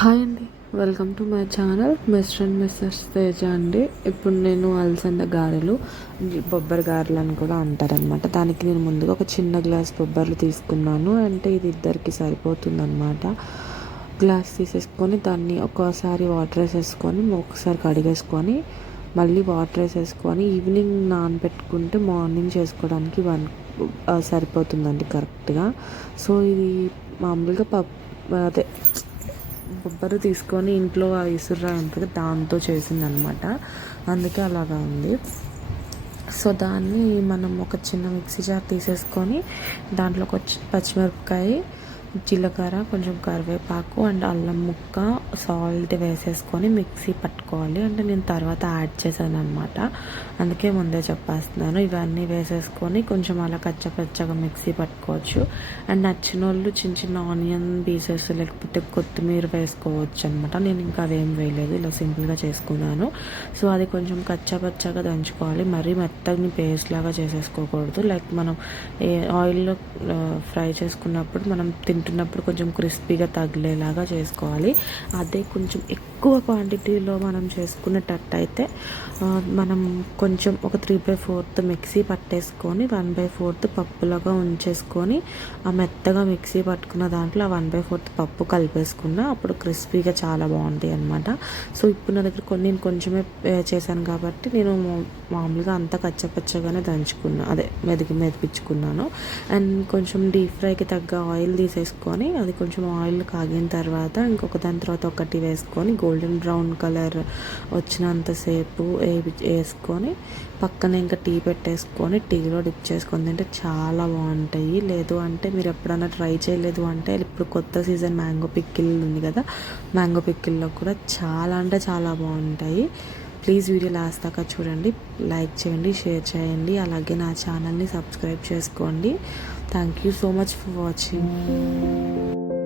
Hi అండి. Welcome to my channel mister and missus Teja అండి. ఇప్పుడు నేను అలసంద గారెలు బొబ్బరి గారెలు అని కూడా అంటారనమాట. దానికి నేను ముందుగా ఒక చిన్న గ్లాస్ బొబ్బర్లు తీసుకున్నాను. అంటే ఇది ఇద్దరికి సరిపోతుందన్నమాట గ్లాస్ తీసేసుకొని దాన్ని ఒకసారి వాటర్ వేసేసుకొని ఒకసారి కడిగేసుకొని మళ్ళీ వాటర్ వేసేసుకొని ఈవినింగ్ నానబెట్టుకుంటే మార్నింగ్ చేసుకోవడానికి వన్ సరిపోతుందండి కరెక్ట్గా. సో ఇది మామూలుగా పప్పు అదే బొబ్బరు తీసుకొని ఇంట్లో ఆ ఇసుర్రా ఉంటుంది దాంతో చేసిందనమాట అందుకే అలాగా ఉంది. సో దాన్ని మనం ఒక చిన్న మిక్సీ జార్ తీసేసుకొని దాంట్లో ఒక పచ్చిమిరపకాయ జీలకర్ర కొంచెం కరివేపాకు అండ్ అల్లం ముక్క సాల్ట్ వేసేసుకొని మిక్సీ పట్టుకోవాలి. అంటే నేను తర్వాత యాడ్ చేశాను అనమాట అందుకే ముందే చెప్పేస్తున్నాను. ఇవన్నీ వేసేసుకొని కొంచెం అలా కచ్చపచ్చగా మిక్సీ పట్టుకోవచ్చు. అండ్ నచ్చిన వాళ్ళు చిన్న చిన్న ఆనియన్ పీసెస్ లేకపోతే కొత్తిమీర వేసుకోవచ్చు అనమాట నేను ఇంకా అదేం వేయలేదు. ఇలా సింపుల్గా చేసుకున్నాను. సో అది కొంచెం కచ్చపచ్చగా దంచుకోవాలి. మరీ మెత్తగా పేస్ట్ లాగా చేసేసుకోకూడదు. లైక్ మనం ఏ ఆయిల్లో ఫ్రై చేసుకున్నప్పుడు మనం తింటున్నప్పుడు కొంచెం క్రిస్పీగా తగిలేలాగా చేసుకోవాలి. అదే కొంచెం ఎక్కువ ఎక్కువ క్వాంటిటీలో మనం చేసుకునేటట్టయితే మనం కొంచెం ఒక త్రీ బై ఫోర్త్ మిక్సీ పట్టేసుకొని వన్ బై ఫోర్త్ పప్పులాగా ఉంచేసుకొని ఆ మెత్తగా మిక్సీ పట్టుకున్న దాంట్లో ఆ వన్ బై ఫోర్త్ పప్పు కలిపేసుకున్న అప్పుడు క్రిస్పీగా చాలా బాగుంటాయి అనమాట సో ఇప్పుడు నా దగ్గర కొన్ని నేను కొంచెమే చేశాను కాబట్టి నేను మామూలుగా అంతా కచ్చపచ్చగానే దంచుకున్నా అదే మెదిగి మెదిపించుకున్నాను. అండ్ కొంచెం డీప్ ఫ్రైకి తగ్గ ఆయిల్ తీసేసుకొని అది కొంచెం ఆయిల్ కాగిన తర్వాత ఇంకొక దాని తర్వాత ఒకటి వేసుకొని గోల్డెన్ బ్రౌన్ కలర్ వచ్చినంతసేపు వేసుకొని పక్కన ఇంకా టీ పెట్టేసుకొని టీలో డిప్ చేసుకొని తింటే చాలా బాగుంటాయి. లేదు అంటే మీరు ఎప్పుడైనా ట్రై చేయలేదు అంటే ఇప్పుడు కొత్త సీజన్ మ్యాంగో పిక్కిల్ ఉంది కదా మ్యాంగో పిక్కిల్లో కూడా చాలా అంటే చాలా బాగుంటాయి. ప్లీజ్ వీడియో లాస్ట్ దాకా చూడండి లైక్ చేయండి షేర్ చేయండి అలాగే నా ఛానల్ని సబ్స్క్రైబ్ చేసుకోండి. Thank you so much for watching.